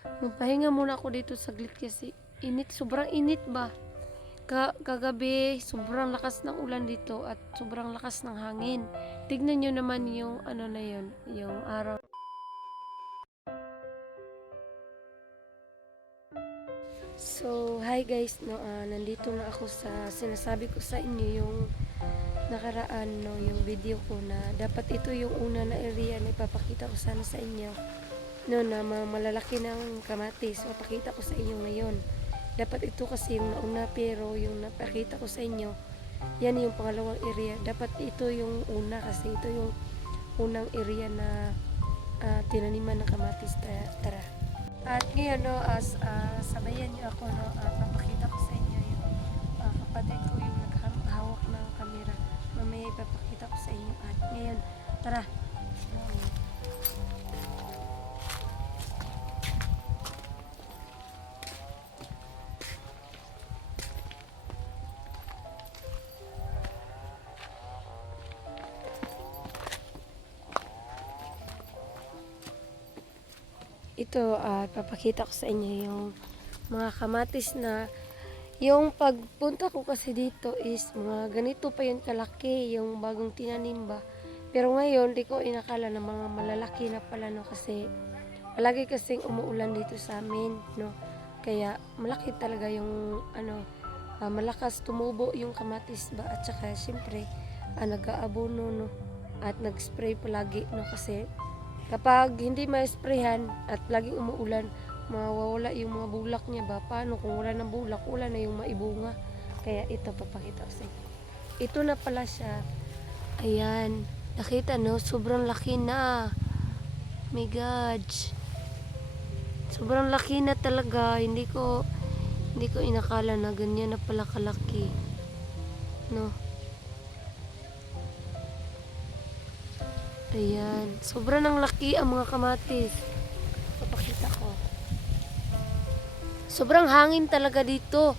Magpahinga muna ako dito saglit kasi init, sobrang init ba. Kagabi, sobrang lakas ng ulan dito at sobrang lakas ng hangin. Tignan nyo naman yung ano na yun, yung araw. So, hi guys, no, nandito na ako sa sinasabi ko sa inyo yung nakaraan, no, yung video ko na dapat ito yung una na area na ipapakita ko sana sa inyo. No, na malalaki ng kamatis, papakita ko sa inyo ngayon. Dapat ito kasi yung nauna pero yung napakita ko sa inyo, yan yung pangalawang area. Dapat ito yung una kasi ito yung unang area na tinaniman ng kamatis. Tara. At ngayon, no, sabayan nyo ako, no, papakita ko sa inyo yung kapatid ko yung naghawak ng camera. Mamaya ipapakita ko sa inyo. At ngayon, tara. Ito, papakita ko sa inyo yung mga kamatis na yung pagpunta ko kasi dito is mga ganito pa yun kalaki yung bagong tinanim ba. Pero ngayon, di ko inakala na mga malalaki na pala, no, kasi palagi kasing umuulan dito sa amin, no. Kaya malaki talaga yung malakas tumubo yung kamatis ba, at saka syempre nag-aabono, no, at nag-spray palagi, no, kasi kapag hindi ma-sprayhan at laging umuulan, mawawala yung mga bulak niya ba. Paano kung wala ng bulak, wala na yung maibunga. Kaya ito, papakita ko sa inyo. Ito na pala siya. Ayan. Nakita, no? Sobrang laki na. My God. Sobrang laki na talaga. Hindi ko inakala na ganyan na pala kalaki. No? Ayan. Sobrang nang laki ang mga kamatis. Papakita ko. Sobrang hangin talaga dito.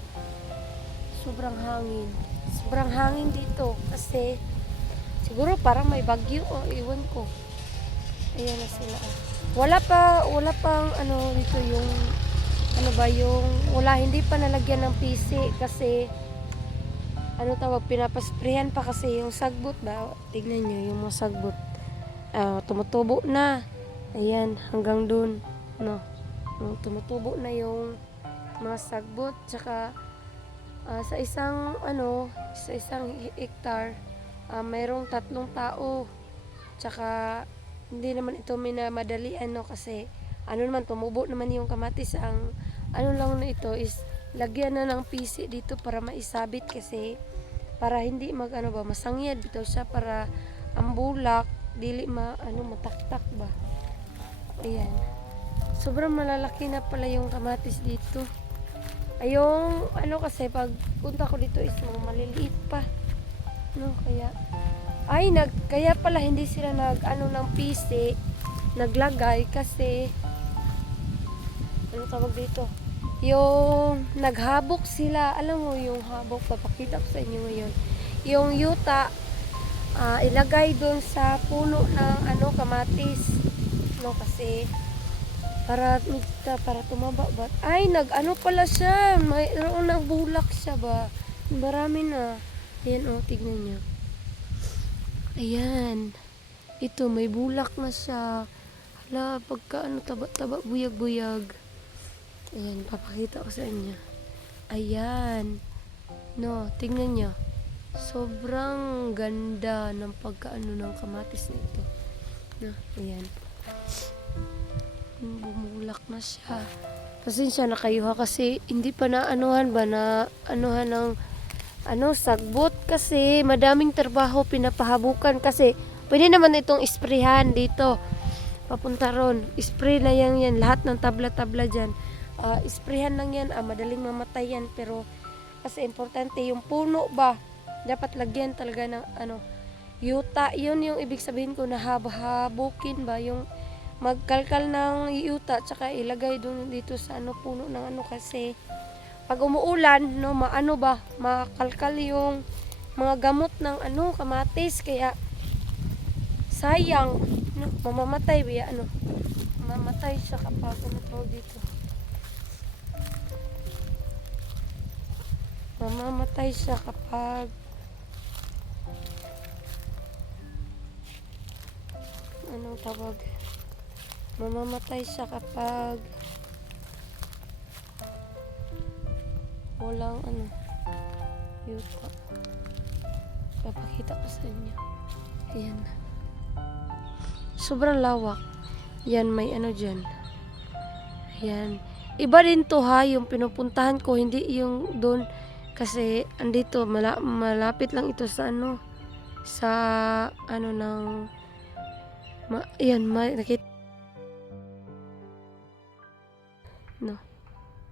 Sobrang hangin. Sobrang hangin dito. Kasi, siguro parang may bagyo o iwan ko. Ayan na sila. Wala pang dito yung, hindi pa nalagyan ng PC kasi, pinapasprayan pa kasi yung sagbot ba. Tignan nyo yung mga sagbot. Tumutubo na. Ayan, hanggang dun, no. Tumutubo na yung mga sagbot, tsaka sa isang hektar, mayroong 3 tao. Tsaka hindi naman ito minamadalian, no, kasi tumubo naman yung kamatis. Ang lang na ito is lagyan na ng PC dito para maisabit kasi para hindi masangyad bitaw siya, para ang bulak dili mataktak ba. Ayan. Sobrang malalaki na pala yung kamatis dito. Ayong kasi pag punta ko dito is mga maliliit pa. No, kaya pala hindi sila ng PC naglagay kasi tawag dito? Yung naghabok sila. Alam mo yung habok, papakita ko sa inyo ngayon. Yung yuta ilagay doon sa puno ng kamatis, no, kasi para tumaba ba. Ay, pala siya, mayroon ng bulak siya ba, marami na. Ayan, tignan nyo. Ayan, ito may bulak na siya. Hala, pagka taba buyag-buyag. Ayan, papakita ko sa inyo. Ayan, no, tignan nyo. Sobrang ganda ng pagkaano ng kamatis na ito. Na, ayan. Bumulak na siya. Pasensya na kayo ha, kasi hindi pa ng sagbot kasi madaming trabaho pinapahabukan kasi pwede naman itong isprayhan dito. Papunta ron. Spray na yan. Lahat ng tabla-tabla dyan. Isprayhan lang yan. Madaling mamatay yan. Pero kasi importante yung puno ba. Dapat lagyan talaga ng yuta. Yun yung ibig sabihin ko na habukin ba. Yung magkalkal ng yuta tsaka ilagay doon dito sa puno ng kasi pag umuulan, no, makalkal yung mga gamot ng kamatis, kaya sayang, no, mamamatay siya kapag tawag dito. mamamatay siya kapag anong tawag? Mamamatay siya kapag walang yuta. Papakita ko sa inyo. Ayan. Sobrang lawak. Yan, may dyan. Ayan. Iba din to ha, yung pinupuntahan ko, hindi yung doon. Kasi, andito, malapit lang ito sa sa ng, ayan, nakita. No.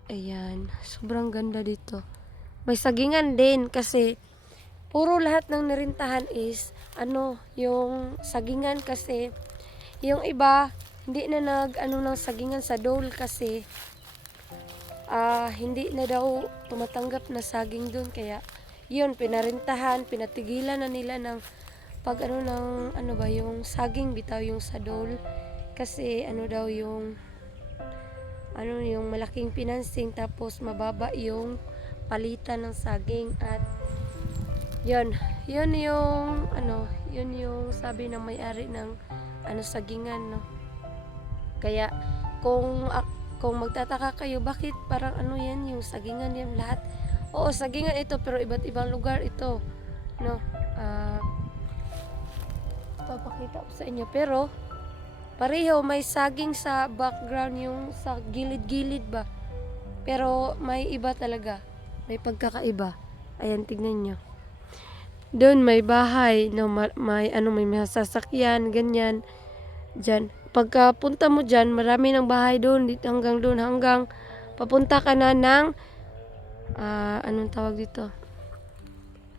Ayan. Sobrang ganda dito. May sagingan din kasi, puro lahat ng narintahan is, yung sagingan kasi, yung iba, hindi na ng sagingan sa dole kasi, hindi na daw tumatanggap na saging doon. Kaya, yun, pinarintahan, pinatigilan na nila ng pag yung saging bitaw yung sa dole. Kasi, daw yung malaking financing tapos mababa yung palitan ng saging at yun yung yun yung sabi ng may-ari ng sagingan, no. Kaya kung magtataka kayo bakit parang yan yung sagingan yan lahat, oo, sagingan ito pero iba't ibang lugar ito, no. Papakita ko sa inyo pero pareho may saging sa background, yung sa gilid-gilid ba, pero may iba talaga, may pagkakaiba. Ayan, tignan nyo. Doon may bahay, no, may may sasakyan, ganyan. Diyan. Pagka punta mo diyan, marami ng bahay doon, hanggang papunta ka na ng anong tawag dito?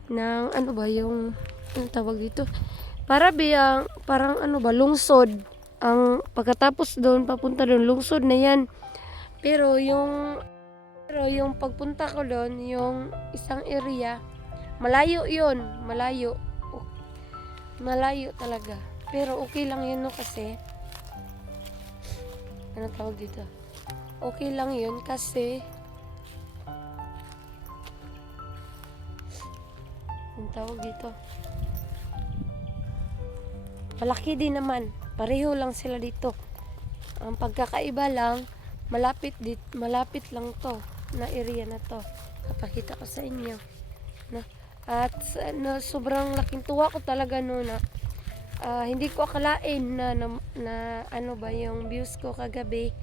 Ng yung anong tawag dito? Parang lungsod. Ang pagkatapos doon, papunta doon, lungsod na 'yan. Pero yung pagpunta ko doon, yung isang area, malayo 'yon, malayo. Malayo talaga. Pero okay lang 'yun, no, kasi anong tawag dito? Okay lang 'yun kasi anong tawag dito? Malaki din naman. Pareho lang sila dito. Ang pagkakaiba lang, malapit lang to na area na to. Kapakita ko sa inyo. No? At sobrang laking tuwa ko talaga noon na hindi ko akalain na yung views ko kagabi.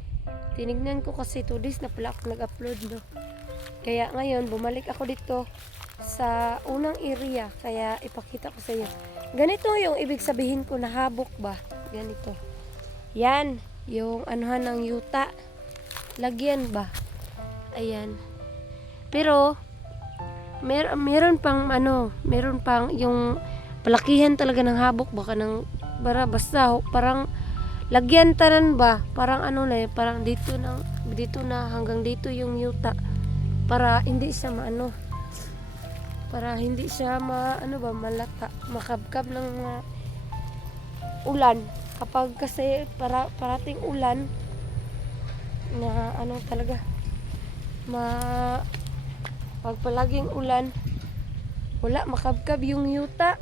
Tinignan ko kasi 2 days na pala ako nag-upload, no. Kaya ngayon bumalik ako dito sa unang area, kaya ipakita ko sa inyo. Ganito yung ibig sabihin ko na habok ba? Ganito. Yan, yung ng yuta. Lagyan ba? Ayan. Pero meron pang yung palakihan talaga ng habok, baka basta parang lagyan tanan ba? Parang parang dito na hanggang dito yung yuta para hindi siya para hindi siya malata, makabkab ng ulan. Kapag kasi parating ulan na talaga pag palaging ulan, wala makabkab yung yuta.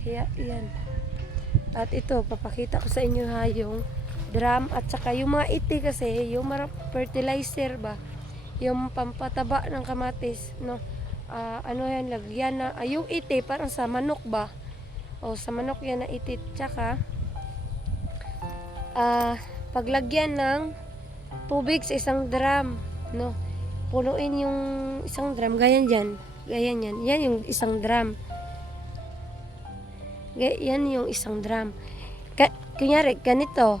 Kaya yan. At ito, papakita ko sa inyo ha, yung drum at saka yung mga iti kasi, yung fertilizer ba, yung pampataba ng kamatis, no. Yan, lagyan na, yung iti parang sa manok ba, o sa manok yan na iti, tsaka paglagyan ng tubig sa isang drum, no, punuin yung isang drum, ganyan yan yung isang drum, yan yung isang drum. Kunyari ganito,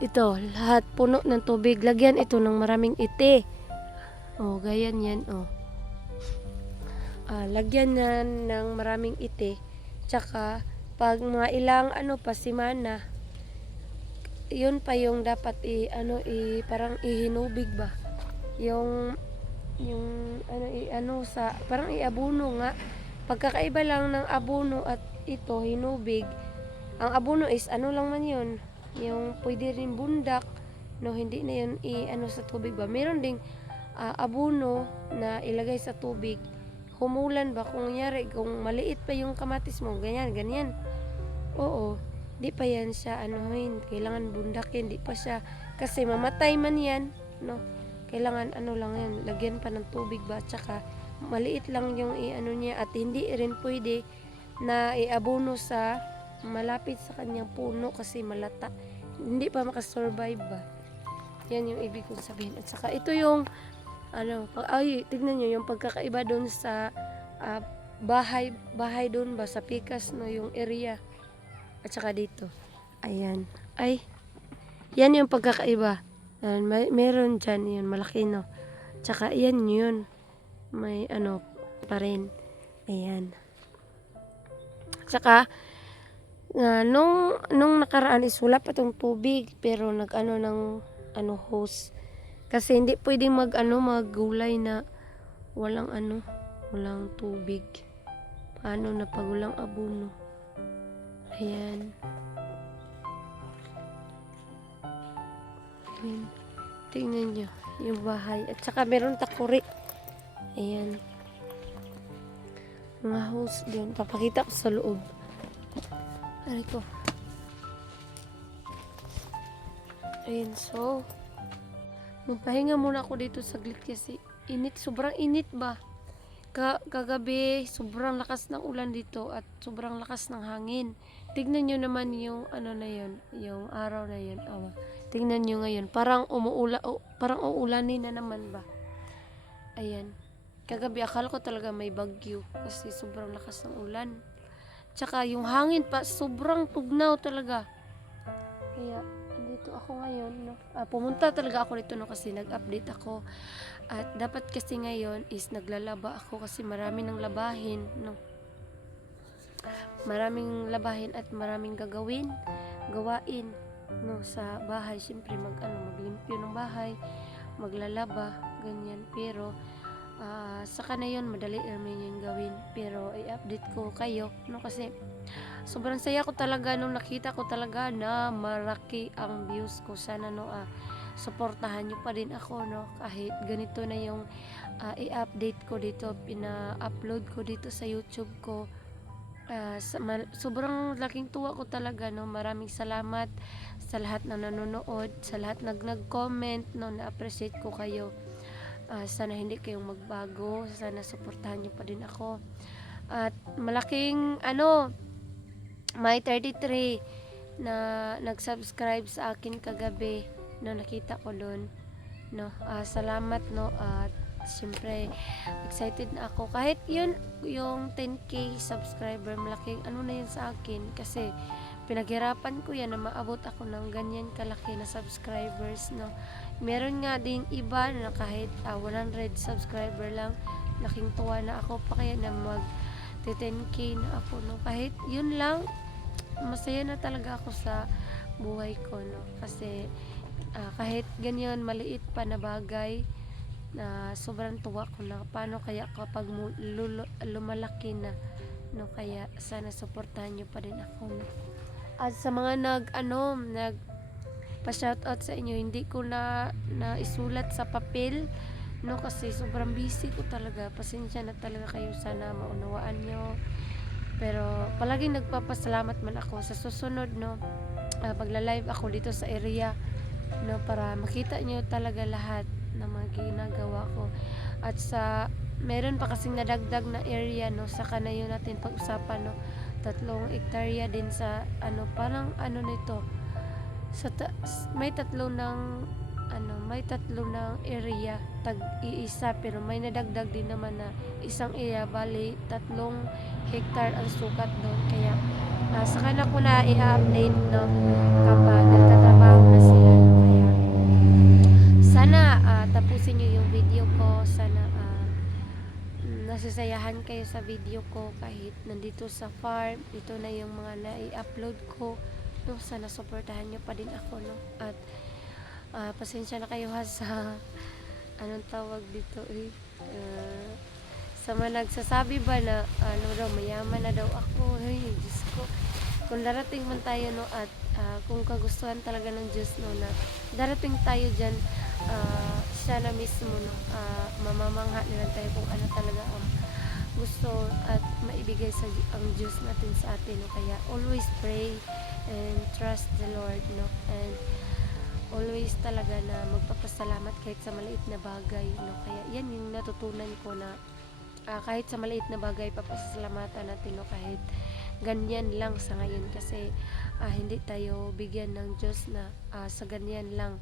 ito lahat puno ng tubig, lagyan ito ng maraming iti, ganyan yan, lagyan na ng maraming iti, tsaka pag mga ilang pasimana, yun pa yung dapat parang ihinubig ba, yung sa parang iabuno nga. Pagkakaiba lang ng abono at ito hinubig. Ang abono is lang man yun, yung pwede rin bundak, no, hindi na yun sa tubig ba. Meron ding abono na ilagay sa tubig, humulan ba kung nangyari, kung maliit pa yung kamatis mo, ganyan. Oo, di pa yan siya anuhin, kailangan bundakin, di pa siya, kasi mamatay man yan, no? Kailangan ano lang yan, lagyan pa ng tubig ba, tsaka maliit lang yung i-ano niya, at hindi rin pwede na iabono sa malapit sa kanyang puno kasi malata, hindi pa makasurvive ba. Yan yung ibig kong sabihin. At saka ito yung tignan nyo yung pagkakaiba doon sa bahay doon ba sa Pikas, no, yung area. At saka dito. Ayan. Ay, yan yung pagkakaiba. Meron dyan yun, malaki, no. Tsaka yan yun. May pa rin. Ayan. Tsaka, nung nakaraan is wala pa tong tubig, pero ng hose. Kasi hindi pwedeng maggulay na walang tubig. Paano na pag walang abono? Ayan. Ayan. Tingnan nyo yung bahay. At saka meron takuri. Ayan. Mga hose doon. Papakita ko sa loob. Aray ko. Ayan, so magpahinga muna ako dito saglit kasi sobrang init ba. Kagabi, sobrang lakas ng ulan dito at sobrang lakas ng hangin. Tignan nyo naman yung na yun, yung araw na yun. Tignan nyo ngayon, parang parang uulanin na naman ba. Ayan. Kagabi, akala ko talaga may bagyo kasi sobrang lakas ng ulan. Tsaka yung hangin pa, sobrang tugnaw talaga. Kaya, dito ako ngayon, no? Pumunta talaga ako dito, no, kasi nag-update ako. At dapat kasi ngayon is naglalaba ako kasi marami ng labahin, no? Maraming labahin at maraming gawain, no, sa bahay. Siyempre maglimpyo ng bahay, maglalaba, ganyan. Pero saka na yun, madali naman yung gawin. Pero i-update ko kayo, no, kasi sobrang saya ko talaga nung nakita ko talaga na malaki ang views ko. Sana, no, suportahan nyo pa din ako, no, kahit ganito na yung i-update ko dito, pina-upload ko dito sa YouTube ko. Sobrang laking tuwa ko talaga, no. Maraming salamat sa lahat na nanonood, sa lahat nag-comment, no, na-appreciate ko kayo. Sana hindi kayong magbago, sana suportahan nyo pa din ako. At malaking may 33 na nag-subscribe sa akin kagabi, no, nakita ko doon, no. Salamat, no. At siyempre excited na ako kahit yun yung 10k subscriber, malaking na yun sa akin kasi pinaghirapan ko yan na maabot ako ng ganyan kalaki na subscribers, no. Meron nga din iba na kahit 100 subscriber lang, laking tuwa na ako pa kaya na mag 10k na ako, no. Kahit yun lang, masaya na talaga ako sa buhay ko, no. Kasi kahit ganyan maliit pa na bagay, na sobrang tuwa ko na paano kaya kapag lumalaki na, no. Kaya sana suportahan nyo pa din ako, no. At sa mga pa-shoutout sa inyo, hindi ko na isulat sa papel, no, kasi sobrang busy ko talaga. Pasensya na talaga kayo, sana maunawaan nyo. Pero palaging nagpapasalamat man ako sa susunod, no, pagla-live ako dito sa area, no, para makita nyo talaga lahat na mga ginagawa ko. At meron pa kasing nadagdag na area, no, saka na yun natin pag-usapan, no. 3 hektarya din sa parang nito may tatlo ng area tag-iisa, pero may nadagdag din naman na isang area, bali 3 hektar ang sukat doon. Kaya saka na ko na i-update, no, kapag nagtatrabaho na sila, no. Kaya sana tapusin nyo yung video ko. Sana nasasayahan kayo sa video ko kahit nandito sa farm. Ito na yung mga na-i-upload ko, no. Sana suportahan nyo pa din ako, no. At pasensya na kayo sa anong tawag dito, sa mga nagsasabi ba na mayaman na daw ako. Ay, Diyos ko, kung darating man tayo, no, at kung kagustuhan talaga ng Diyos, no, na darating tayo dyan, sana mismo no, mamamangha na lang tayo kung ano talaga ang gusto at maibigay sa ang Diyos natin sa atin, no? Kaya always pray and trust the Lord, no? And always talaga na magpapasalamat kahit sa maliit na bagay, no? Kaya yan yung natutunan ko na kahit sa maliit na bagay papasalamatan natin, no? Kahit ganyan lang sa ngayon kasi hindi tayo bigyan ng Diyos na sa ganyan lang,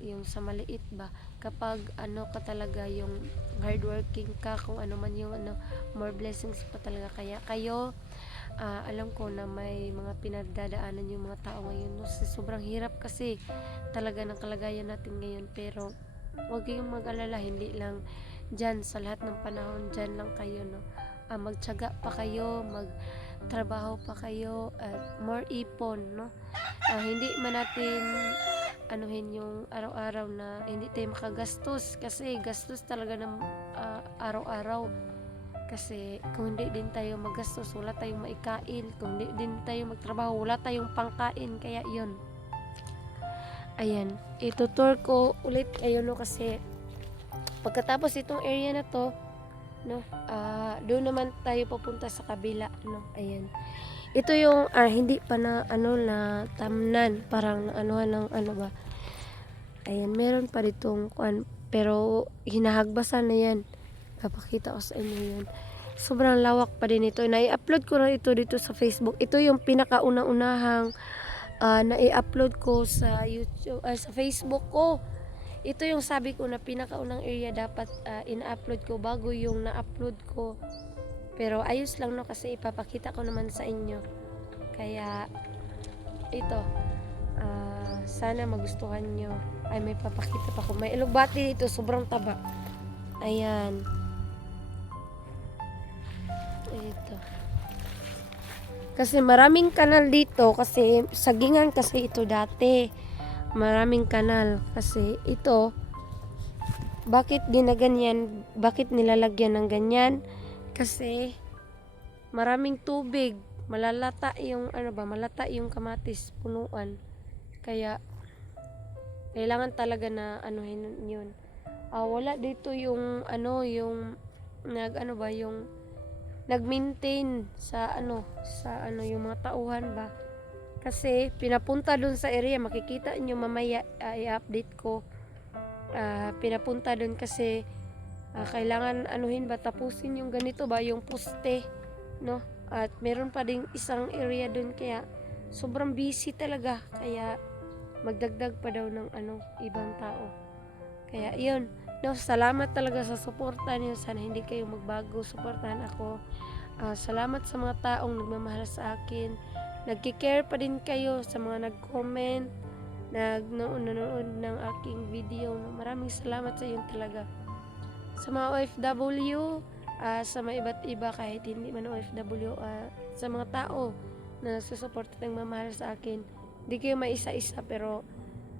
yung sa maliit ba, kapag ano ka talaga yung hardworking ka, kung ano man yung ano, more blessings pa talaga. Kaya kayo, alam ko na may mga pinagdadaanan yung mga tao ngayon, no? Sobrang hirap kasi talaga ng kalagayan natin ngayon, pero huwag kayong mag-alala, hindi lang dyan, sa lahat ng panahon dyan lang kayo, no? Magtiyaga pa kayo, magtrabaho pa kayo, at more ipon, no? Hindi man natin anuhin yung araw-araw na hindi tayo makagastos, kasi gastos talaga ng araw-araw. Kasi kung hindi din tayo magastos, wala tayong maikain. Kung hindi din tayo magtrabaho, wala tayong pangkain. Kaya yun, ayan, itutur ko ulit kayo, no? Kasi pagkatapos itong area na to, no, doon naman tayo papunta sa kabila, no? Ayan, ito yung hindi pa na ano na tamnan, parang anuhan ng ano ba. Ayan, meron pa ditong pero hinahagbasan na yan. Papakita ko sa inyo yan. Sobrang lawak pa din ito. Na-i-upload ko na ito dito sa Facebook. Ito yung pinakauna-unahang na-i-upload ko sa YouTube, sa Facebook ko. Ito yung sabi ko na pinakaunang area dapat in-upload ko bago yung na-upload ko. Pero ayos lang, no, kasi ipapakita ko naman sa inyo. Kaya ito, sana magustuhan nyo. Ay, may papakita pa ko. May elugbati dito, sobrang taba. Ayan. Ito. Kasi maraming kanal dito, kasi sagingan kasi ito dati. Maraming kanal kasi ito. Bakit ginaganyan? Bakit nilalagyan ng ganyan? Kasi maraming tubig, malata yung kamatis, punuan. Kaya kailangan talaga na anuhin yun. Wala dito yung yung nag-maintain sa yung mga tauhan ba. Kasi pinapunta dun sa area, makikita nyo mamaya, i-update ko. Pinapunta dun kasi kailangan tapusin yung ganito ba, yung poste, no? At meron pa ding isang area dun, kaya sobrang busy talaga. Kaya magdagdag pa daw ng ibang tao. Kaya yun, no, salamat talaga sa suporta niyo. Sana hindi kayo magbago, suportahan ako. Salamat sa mga taong nagmamahal sa akin. Nagki-care pa din kayo sa mga nag-comment, nanonood ng aking video, no? Maraming salamat sa inyo talaga. Sa mga OFW, sa mga iba't iba, kahit hindi man OFW, sa mga tao na nagsusuporta at nagmamahal sa akin, hindi kayo maisa-isa, pero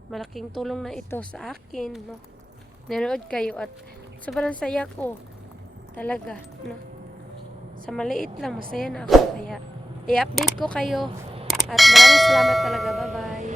malaking tulong na ito sa akin, no? Nanood kayo at sobrang saya ko talaga, no? Sa maliit lang, masaya na ako. Kaya i-update ko kayo at maraming salamat talaga. Bye bye.